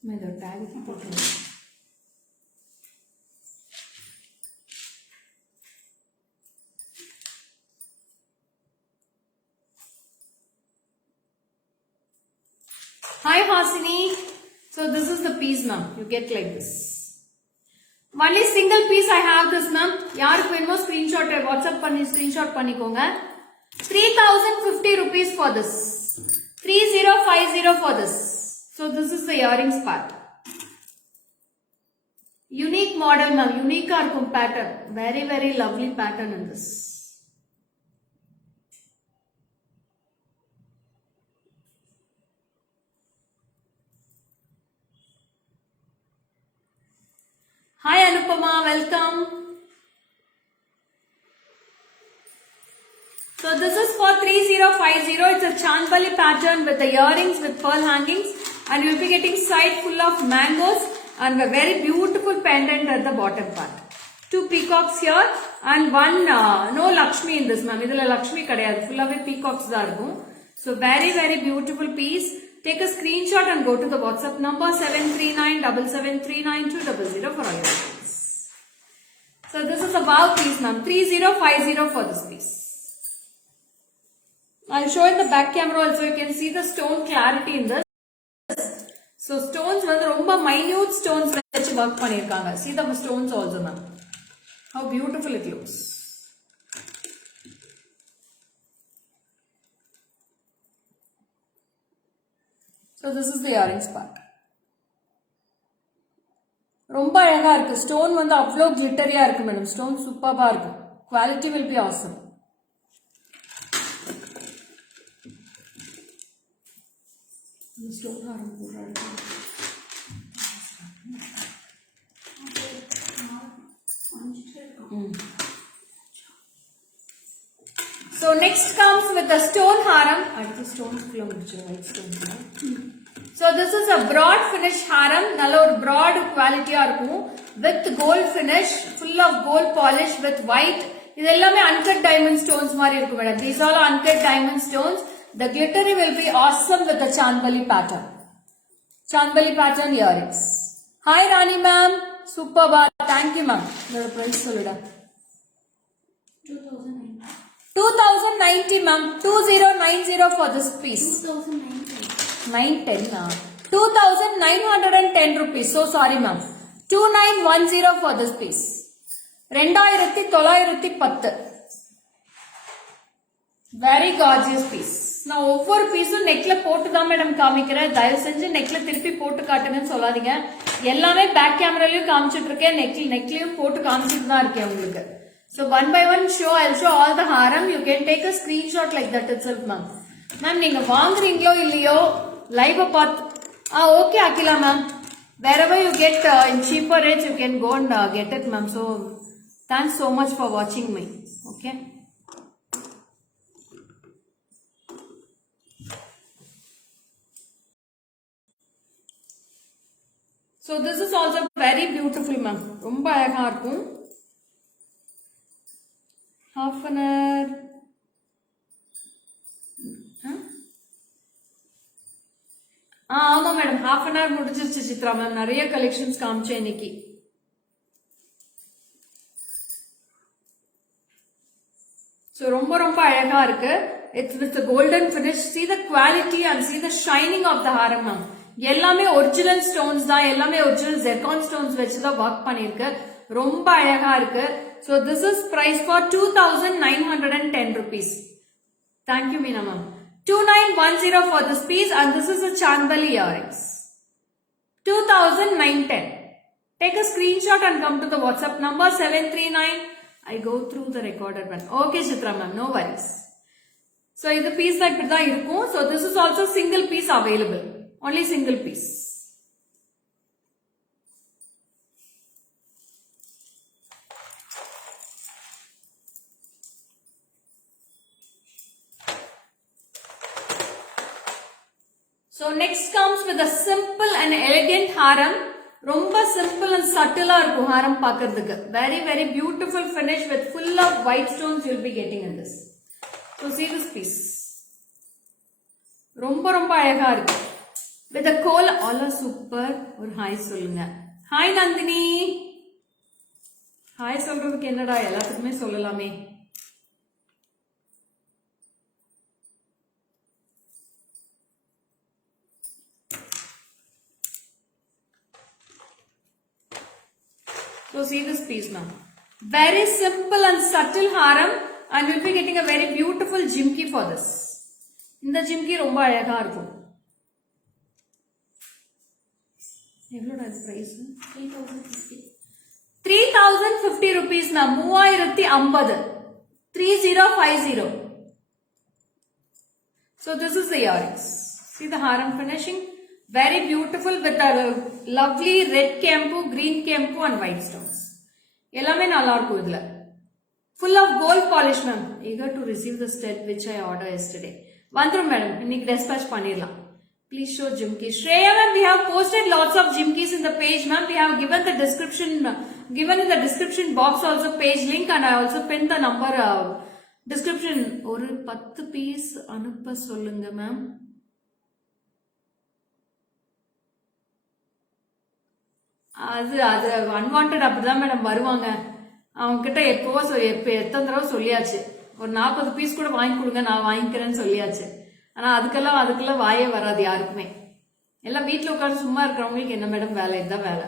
मैं इधर टैग की photo. Hi Hasini. So this is the piece ma'am, you get like this. Only single piece I have this ma'am. யாருக்கு வேணுமோ screenshot WhatsApp பண்ணி screenshot பண்ணிக்கோங்க. 3050 rupees for this. 3050 for this. So this is the earrings part. Unique model ma'am, unique arkum pattern, very very lovely pattern in this. Hi Anupama, welcome. So this is for 3050. It's a chandbali pattern with the earrings with pearl hangings, and you'll be getting side full of mangoes and a very beautiful pendant at the bottom part. 2 peacocks here and one no Lakshmi in this ma'am. Idhula Lakshmi kadayadu, full of peacocks da irukum. So very very beautiful piece. Take a screenshot and go to the WhatsApp number 7397739200 for all your questions. So this is a wow piece ma'am. 3050 for this piece. I'll show in the back camera also. You can see the stone clarity in this. So stones வந்து ரொம்ப minute stones வச்சு work பண்ணிருக்காங்க. See the stones also ma'am. How beautiful it looks. So this is the earrings part. ரொம்ப அழகா இருக்கு. ஸ்டோன் வந்து அவ்வளோ கிளிட்டரியா இருக்கு மேடம். ஸ்டோன் சூப்பரா இருக்கு. Quality will be awesome. Stone ஹாரம் போடுறாங்க. So next comes with the stone haram. அடுத்து stones குள்ள முடிச்சு white stones. So this is a broad finish haram. நல்ல ஒரு broad quality இருக்கும் with gold finish, full of gold polish with white. இது எல்லாமே uncut diamond stones மாதிரி இருக்கும் madam. These all uncut diamond stones. The glittery will be awesome with the chandbali pattern. Chandbali pattern earrings. Hi Rani ma'am, super bar. Thank you ma'am. The price சொல்லுடா. 2009. 2090 ma'am, 2090 for this piece. 910 2910 rupees. So sorry ma'am. 2910 for this piece. 2910. Very gorgeous piece. நான் ஒவ்வொரு பீஸும் நெக்ல போட்டு தான் மேடம் காமிக்கிறேன். தயவு செஞ்சு நெக்ல திருப்பி போட்டு காட்டுங்கன்னு சொல்லாதீங்க. எல்லாமே பேக் கேமராலயும் காமிச்சிட்டு இருக்கேன், நெக்லயும் போட்டு காமிச்சிட்டு தான் இருக்கேன் உங்களுக்கு. So one by one I'll show all the haram. You can take a screenshot like that itself ma'am. Ma'am நீங்க வாங்குறீங்களோ இல்லையோ லைவ் பார்த்து okay Akila ma'am. Wherever you get in cheaper rates you can go and get it ma'am. So thanks so much for watching me. Okay. So this is also very beautiful ma'am. ரொம்ப அழகா இருக்கும். Half an hour. ஆமா madam, half an hour முடிஞ்சிருச்சு சித்ரா மேம். நிறைய கலெக்ஷன்ஸ் காமிச்சேன் இன்னைக்கு. So ரொம்ப ரொம்ப அழகா இருக்கு. It's with the golden finish. See the quality and see the shining of the haram ma'am. எல்லாமே ஒரிஜினல் ஸ்டோன்ஸ் தான், எல்லாமே ஒரிஜினல் ஜெர்கான் ஸ்டோன்ஸ் வச்சு தான் ஒர்க் பண்ணிருக்கு. ரொம்ப அழகா இருக்கு. So this is price for 2910 rupees. Thank you Meena ma'am. 2910 for this piece and this is a Chandbali earrings. 2910. Take a screenshot and come to the WhatsApp number 739. I go through the recorded one. Okay Chitra ma'am, no worries. So this piece like இப்படி தான் இருக்கும். So this is also single piece available. Only single piece. So next comes with a simple and elegant haram. ரொம்ப simple and subtle இருக்கும் haram பார்க்கிறதுக்கு. Very very beautiful finish with full of white stones you'll be getting in this. So see this piece. ரொம்ப ரொம்ப அழகா இருக்கு. With a coal all are super. ஒரு ஹாய் சொல்லுங்க. ஹாய் நந்தினி. ஹாய் சொல்றதுக்கு என்னடா, எல்லாத்துக்குமே சொல்லலாமே. So see this piece now. Very simple and subtle haram and you'll be getting a very beautiful jimki for this. இந்த ஜிம்கி ரொம்ப அழகா இருக்கும். எவ்வளோடா இது பிரைஸ்? 3050 rupees na 3050. 3050. So this is the earrings. See the haram finishing. Very beautiful with a lovely red kempu, green kempu and white stones. எல்லாமே நல்லா இருக்கும் இதுல. Full of gold polish ma'am. Eager to receive the set which I ordered yesterday. வந்துரும் மேடம், இன்னைக்கு dispatch பண்ணிரலாம். Please show jimki. Shreya ma'am, we have posted lots of jimkis in the page ma'am. We have given the description, given in the description box also page link and I also pinned the number description. ஒரு 10 piece அனுப்ப சொல்லுங்க மேம். அது அன்வான்டட் அப்படிதான் மேடம் வருவாங்க. அவங்க கிட்ட எத்தனை தடவை சொல்லியாச்சு. ஒரு 40 பீஸ் கூட வாங்கி கொடுங்க, நான் வாங்கிக்கிறேன்னு சொல்லியாச்சு. ஆனா அதுக்கெல்லாம் வாயே வராது யாருக்குமே. எல்லாம் வீட்டுல உட்காந்து சும்மா இருக்கிறவங்களுக்கு என்ன மேடம் வேலை, இதுதான் வேலை.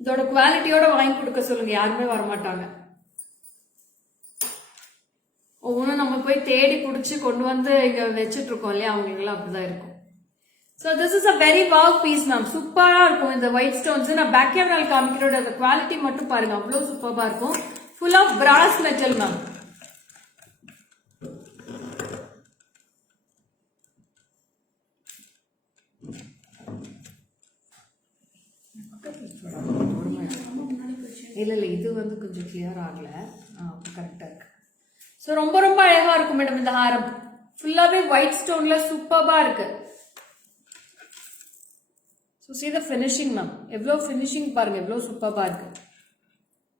இதோட குவாலிட்டியோட வாங்கி கொடுக்க சொல்லுங்க, யாருமே வரமாட்டாங்க. ஒவ்வொன்றும் நம்ம போய் தேடி பிடிச்சி கொண்டு வந்து இங்க வச்சுட்டு இருக்கோம் இல்லையா, அவங்களுக்கெல்லாம் அப்படிதான் இருக்கும். So this is a very wow piece ma'am. சூப்பரா இருக்கும் இந்த white stones. நான் பேக் கேமரால காமிக்கிறோட அந்த குவாலிட்டி மட்டும் பாருங்க, அவ்வளவு சூப்பரா இருக்கும். Full of brass metal ma'am. இல்ல இது வந்து கொஞ்சம் கிளியர் ஆகல, கரெக்டா இருக்கு. சோ ரொம்ப ரொம்ப அழகா இருக்கும் மேடம் இந்த ஹாரம். ஃபுல்லாவே ஒயிட் ஸ்டோன்ல சூப்பரா இருக்கு. So see the finishing ma'am. எவ்வளோ finishing பாருங்க, எவ்வளோ சூப்பரா இருக்கு.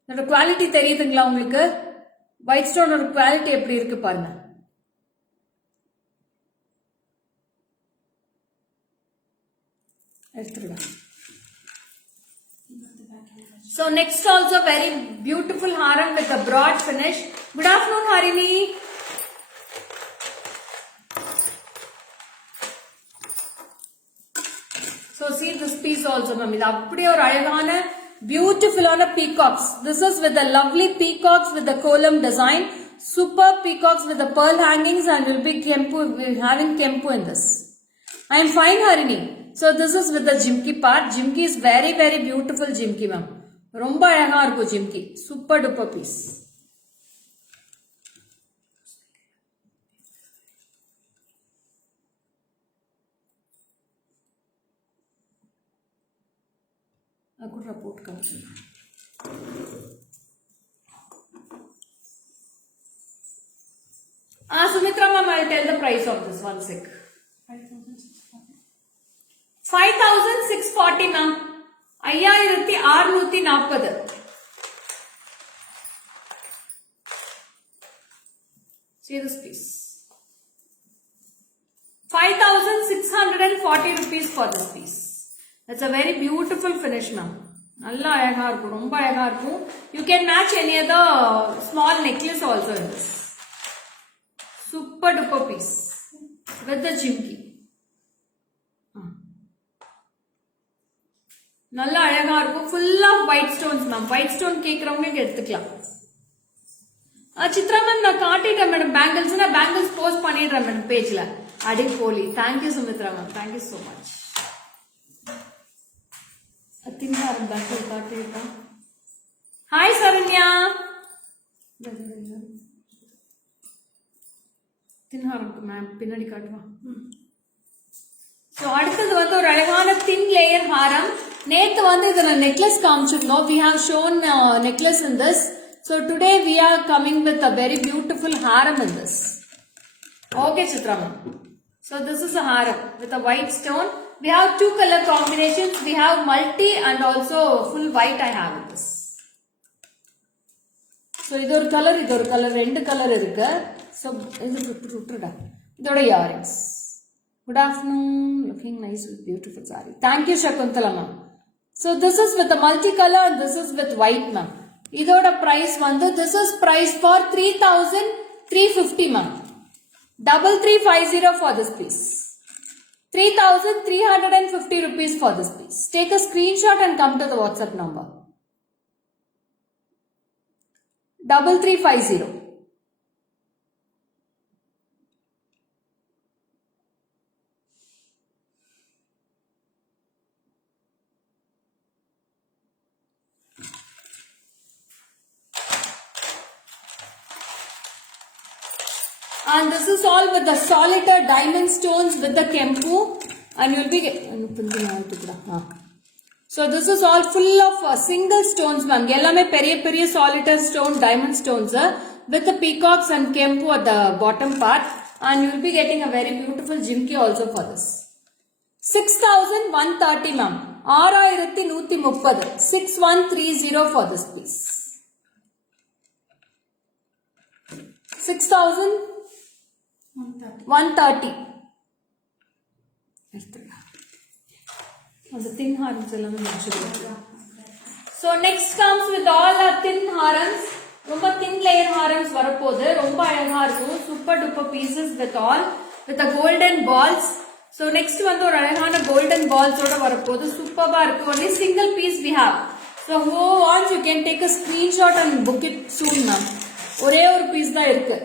இதோட குவாலிட்டி தெரியுதுங்களா உங்களுக்கு? ஒயிட் ஸ்டோனோட குவாலிட்டி எப்படி இருக்கு பாருங்க. எடுத்துடா. So next also very beautiful haram with a broad finish. Good afternoon, Harini. So see this piece also, ma'am. Idu appadi or alagana beautiful on a peacocks. This is with the lovely peacocks with the column design. Super peacocks with the pearl hangings, and will be kempu. We're having kempu in this. I am fine, Harini. So this is with the jimki part. Jimki is very very beautiful jimki, ma'am. Romba alaga irukku jimki. Super duper piece. I could report come. Sumitra ma'am, I'll tell the price of this one sec. 5,640 ma'am. 5,640. See this piece. 5,640 rupees for this piece. That's a very beautiful finish, ma'am. Nalla alaga irukum, romba alaga irukum. You can match any other small necklace also in this. Super duper piece with the jimki. Nalla alaga irukum, full of white stones, ma'am. White stone கேக்குறவங்க எடுத்துக்கலாம். Chitra ma'am நான் காட்டிட்டேன் madam bangles, நான் bangles post பண்ணிடுறேன் madam பேஜ்ல. அடி போலி. Thank you Sumitra ma'am, thank you so much. தின்ஹாரம் பேங்கிள் காட்டிட்டா. ஹாய் சரண்யா. தின்ஹாரம்க்கு மேம் பின்னாடி காட்டுவா. ஸோ அடுத்தது வந்து ஒரு அழகான தின் லேயர் ஹாரம். நேத்து வந்து இதை நான் நெக்லஸ் காமிச்சிருந்தோம். We have shown necklace in this. So today we are coming with a very beautiful haram in this. Okay, Chitra ma'am. So this is a haram with a white stone. We have two color combinations. We have multi and also full white I have in this. So இது ஒரு கலர், இது ஒரு கலர், ரெண்டு கலர் இருக்கு. So இது விட்டுடா. இதோட earrings. Good afternoon. Looking nice with beautiful saree. Thank you, Shakuntala ma'am. So this is with a multicolor and this is with white, ma'am. இதோட price வந்து this is price for 3,350 ma'am. 3350 for this piece. 3,350 rupees for this piece. Take a screenshot and come to the WhatsApp number. 3350. And this is all with the solitaire diamond stones with the kempu, and you'll be so this is all full of single stones, ma'am. Ellame periya solitaire stone diamond stones with the peacocks and kempu at the bottom part, and you'll be getting a very beautiful jimki also for this. 6,130 ma'am. 6,130. 6,130 for this piece. 6,130. So next comes with all our thin harams. Romba thin layer harams varapodhu. Romba alaga irukum. Super duper pieces with all with the golden balls. So next one or alagana golden balls oda varapodhu. Superba irukku. Only single piece we have. So who wants, you can take a screenshot and book it soon, ma'am. Ore or piece da irukku.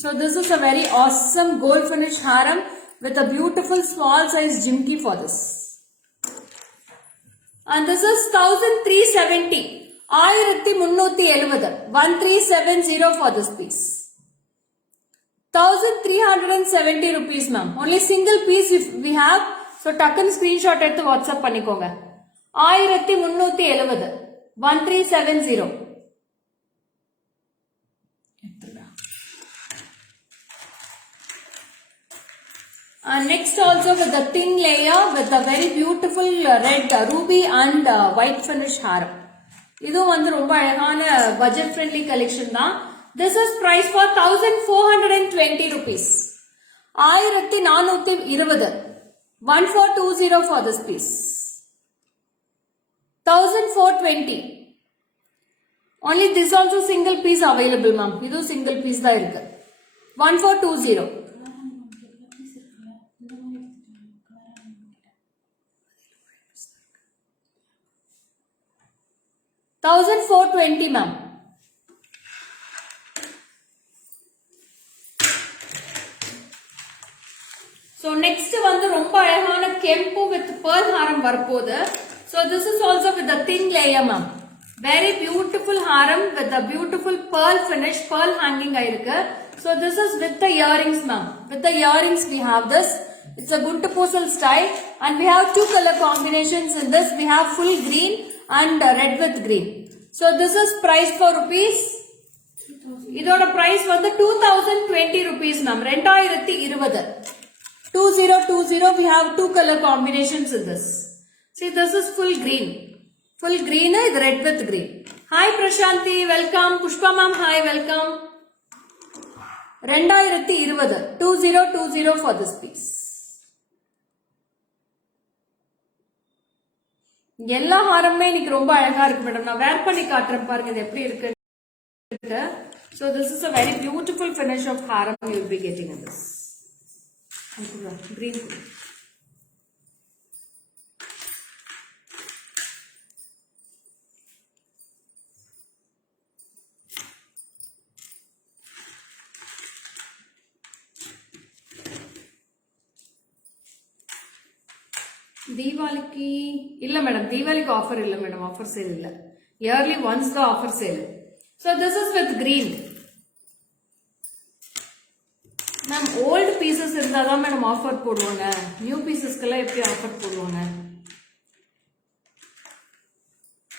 So this is a very awesome gold finish haram with a beautiful small size jimki for this. And this is 1,370. 1,370. 1,370 for this piece. 1,370 rupees, ma'am. Only single piece if we have. So taken screenshot at the WhatsApp panikonga. 1,370. 1,370. Next also with the thin layer with a very beautiful red ruby and white finish haram. Idu vandu romba alagana budget friendly collection da. This is price for 1,420 rupees. 1,420. 1,420 for this piece. 1,420. Only this also single piece available, ma'am. Idu single piece da irukku. 1420. 1420, ma'am. So next வந்து ரொம்ப அழகான கெம்பு with pearl haram வரப்போகுது. So this is also with the thin layer, ma'am. Very beautiful haram with the beautiful pearl finish, pearl hanging ஆயிருக்கு. So this is with the earrings, ma'am. With the earrings we have this. It's a guntu posal style and we have two color combinations in this. We have full green and red with green. So this is priced for rupees. இதோட price வந்து 2020 rupees, ma'am. 2020. 2020 we have two color combinations in this. See, this is full green. Full green is red with green. Hi Prashanti, welcome. Pushpa ma'am, hi, welcome. 2020. 2020 for this piece. எல்லா ஹாரமே இன்னைக்கு ரொம்ப அழகா இருக்கு மேடம். நான் வேர் பண்ணி காட்டுறேன் பாருங்க இது எப்படி இருக்கு. So this is a very beautiful finish of haram you will be getting in this. Green. தீபாவளிக்கு இல்ல மேடம், தீபாவளிக்கு ஆஃபர் இல்ல மேடம், ஆஃபர் சேல் இல்ல. இயர்லி ஒன்ஸ் தான் offer sale. So this is with green. Ma'am old pieces இருந்தாதான் madam offer போடுவாங்க. நியூ பீசஸ்க்கெல்லாம் எப்படி ஆஃபர் போடுவாங்க?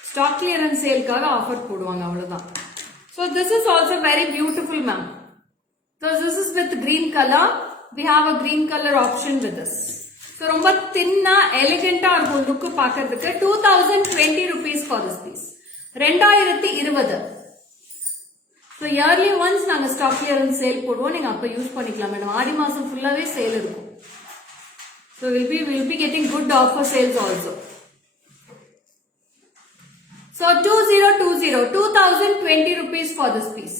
ஸ்டாக் கிளியரன்ஸ் சேல்காக ஆஃபர் போடுவாங்க, அவ்வளவுதான். So this is also very beautiful, ma'am. So this is with green color. We have a green color option with this. So ரொம்ப தின்னா எலிகண்டா இருக்கும் லுக் பார்க்கிறதுக்கு. 2020 rupees for this piece. 2020. So yearly once நாங்க stock clearance sale போடுவோம், நீங்க அப்ப யூஸ் பண்ணிக்கலாம் மேடம். ஆடி மாசம் ஃபுல்லாவே சேல் இருக்கும். So we'll be getting good offer sales also. So 2020, 2020 rupees for this piece.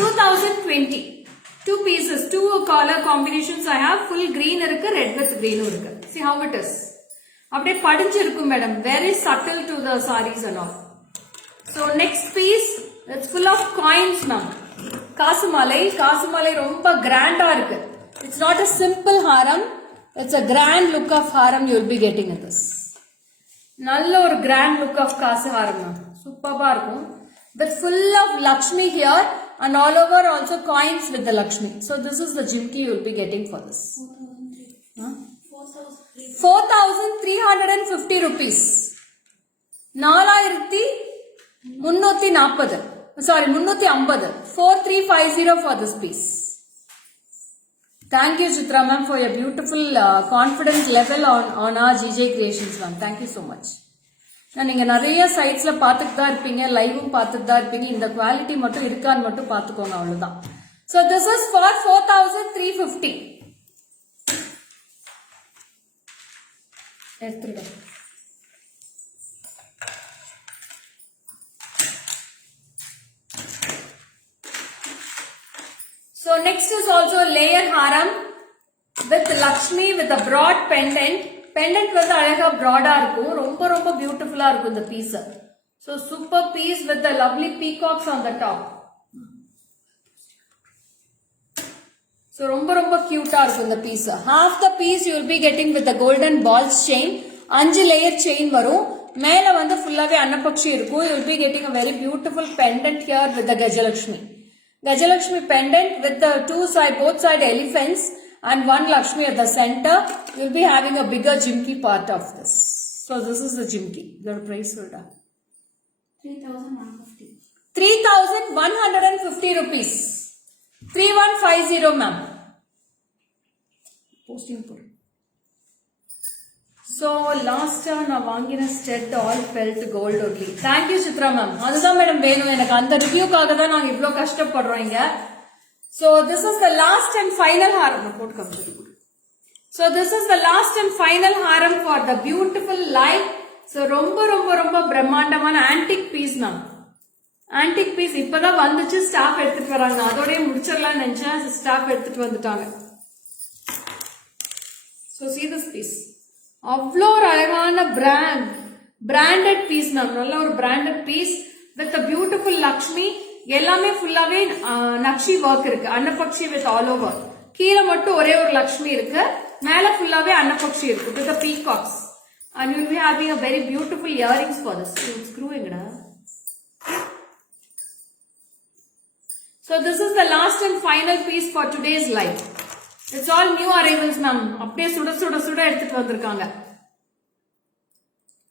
2020. Two pieces, two color combinations I have. Full green irukku, red with green irukku. See how it is. அப்படியே படிஞ்சிருக்கும் madam. Very subtle to the sarees and all. So next piece, it's full of coins, ma'am. காசுமாலை. காசுமாலை ரொம்ப கிராண்டா இருக்கு. It's not a simple haram. It's a grand look of haram you will be getting in this. நல்ல ஒரு grand look of காசு haram, ma'am. சூப்பரா இருக்கும். With full of Lakshmi here and all over also coins with the Lakshmi. So this is the jimki you will be getting for this. 4,350 rupees. 4,340. Sorry, 350. 4,350 for this piece. Thank you, Chitra ma'am, for your beautiful confidence level on our GJ Creations, ma'am. Thank you so much. நீங்க நிறைய சைட்ஸ்ல பாத்துட்டு தான் இருப்பீங்க, லைவும் பார்த்துட்டு தான் இருப்பீங்க. இந்த குவாலிட்டி மட்டும் இருக்கான்னு மட்டும் பாத்துக்கோங்க, அவ்வளவுதான். So this is for 4,350. எடுத்துடுங்க. So next is also layer haram with Lakshmi with a broad pendant. Pendant வந்து அழகா broad-ஆ இருக்கும். ரொம்ப ரொம்ப பியூட்டிஃபுல்லா இருக்கும் இந்த piece. So super piece with the lovely peacocks on the top. So ரொம்ப ரொம்ப cute-ஆ இருக்கும் இந்த piece. Half the piece you will be getting with the golden balls chain. 5 layer chain வரும். மேல வந்து ஃபுல்லாவே அன்னபக்ஷி இருக்கும். You will be getting a very beautiful pendant here with the Gajalakshmi. Gajalakshmi pendant with the both side elephants and one Lakshmi at the center. You will be having a bigger jimki part of this. So this is the jimki. Your price, Hulda? 3,150. 3,150 rupees. 3,150, ma'am. Posting for. So last நான் வாங்கின stud all felt gold only. Thank you, Chitra ma'am. அதுதான் மேடம் வேணும் எனக்கு. அந்த ரிவ்யூக்காக தான் நாங்க இவ்ளோ கஷ்டப்படுறோம் இங்க. So this is the last and final haram. So this is the last and final haram for the beautiful light. So ரொம்ப பிரம்மாண்டமான antique piece ma'am. antique piece இப்பதான் வந்துச்சு, ஸ்டாஃப் எடுத்துட்டு வராங்க. அதோடய முடிச்சிடலாம் நினைச்சேன், ஸ்டாஃப் எடுத்துட்டு வந்துட்டாங்க. So see this piece. அவ்வளோ ஒரு அழகான பிராண்டட் பீஸ் மேம். நல்ல ஒரு branded piece with a beautiful Lakshmi. எல்லாமே ஃபுல்லாவே நக்ஷி ஒர்க் இருக்கு. அன்னபக்ஷி வித் ஆல் ஓவர். கீழே மட்டும் ஒரே ஒரு லக்ஷ்மி இருக்கு, மேல ஃபுல்லாவே அன்னபக்ஷி இருக்கு with the peacocks. And you will be having a very beautiful earrings for this. Screw engada. So this is the last and final piece for today's live. It's all new arrivals ma'am. அப்படியே சுட எடுத்துட்டு வந்திருக்காங்க.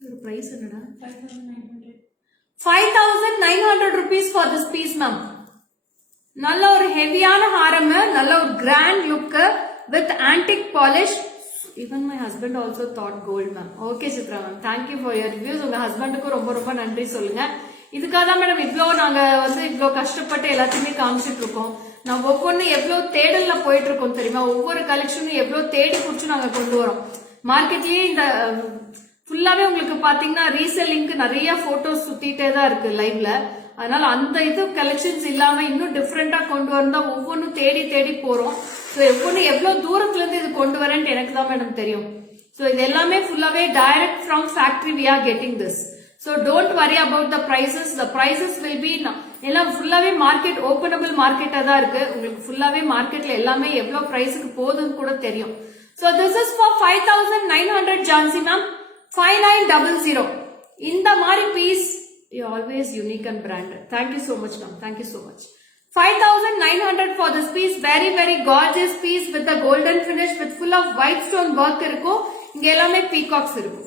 இந்த பிரைஸ் என்னடா? 5900 rupees for this piece ma'am. நல்ல ஒரு ஹெவியான ஹாரம், நல்ல ஒரு grand look with antique polish. Even my husband also thought gold ma'am. Okay Chitra ma'am, thank you for your reviews. உங்க ஹஸ்பண்டுக்கு ரொம்ப நன்றி சொல்லுங்க. இதுக்காக தான் மேடம் நாங்க இவ்வளோ கஷ்டப்பட்டு எல்லாத்தையுமே காமிச்சிட்டு இருக்கோம். நான் ஒவ்வொன்னு எவ்வளவு தேடல்ல போயிட்டு இருக்கோம் தெரியுமா? ஒவ்வொரு கலெக்ஷனும் எவ்வளவு தேடி குடிச்சு நாங்க கொண்டு வரோம். மார்க்கெட்லயே இந்த ஃபுல்லாவே உங்களுக்கு பாத்தீங்கன்னா ரீசெல்லிங்க்கு நிறைய போட்டோஸ் சுத்திட்டே தான் இருக்கு லைவ்ல. அதனால அந்த இது கலெக்ஷன்ஸ் இல்லாம இன்னும் டிஃப்ரெண்டா கொண்டு வந்தா ஒவ்வொன்னும் தேடி போறோம். ஸோ ஒவ்வொன்னு எவ்வளவு தூரத்துல இருந்து இது கொண்டு வரேன்ட்டு எனக்கு தான் மேடம் தெரியும். ஸோ இது எல்லாமே ஃபுல்லாவே direct from factory we are getting this. So don't worry about the prices. The prices will be எல்லாம் ஃபுல்லாவே மார்க்கெட் ஓபனபிள் மார்க்கெட்டா தான் இருக்கு. உங்களுக்கு ஃபுல்லாவே மார்க்கெட்ல எல்லாமே எவ்வளவு பிரைஸ்க்கு போகுதுன்னு கூட தெரியும். So this is for 5900 Jansi ma'am. 5900. இந்த மாதிரி piece you always unique and branded. Thank you so much ma'am. Thank you so much. 5900 for this piece. Very gorgeous piece with the golden finish with full of white stone work இருக்கும். இங்க எல்லாமே peacocks இருக்கும்.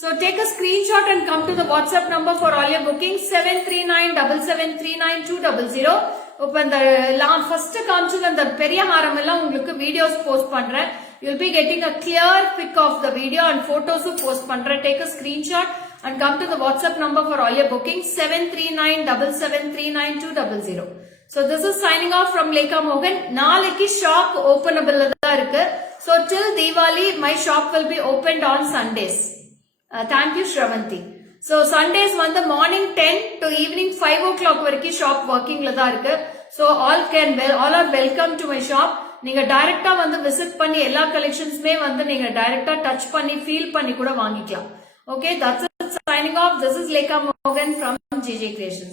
So take a screenshot and come to the WhatsApp number for all your bookings 7397739200. இப்ப இந்த ஃபர்ஸ்ட் காமிச்சது அந்த பெரிய ஹாரம் எல்லாம் உங்களுக்கு வீடியோஸ் போஸ்ட் பண்றேன். You'll be getting a clear pic of the video and photos post பண்றேன். Take a screenshot and come to the WhatsApp number for all your bookings 7397739200. So this is signing off from Lekha Mohan. நாளைக்கு shop openable தான் இருக்கு. So till Diwali my shop will be opened on Sundays. Thank you Shravanti. So Sundays morning 10 to evening 5 o'clock வரைக்கும் ஷாப் ஒர்க்கிங்ல தான் இருக்கு. So all are welcome to my shop. நீங்க டைரக்டா விசிட் பண்ணி எல்லா கலெக்ஷன்ஸ்மே நீங்க டைரக்டா டச் பண்ணி ஃபீல் பண்ணி கூட வாங்கிக்கலாம். Okay, that's it. Signing off. This is Lekha Mohan from GJ Creations.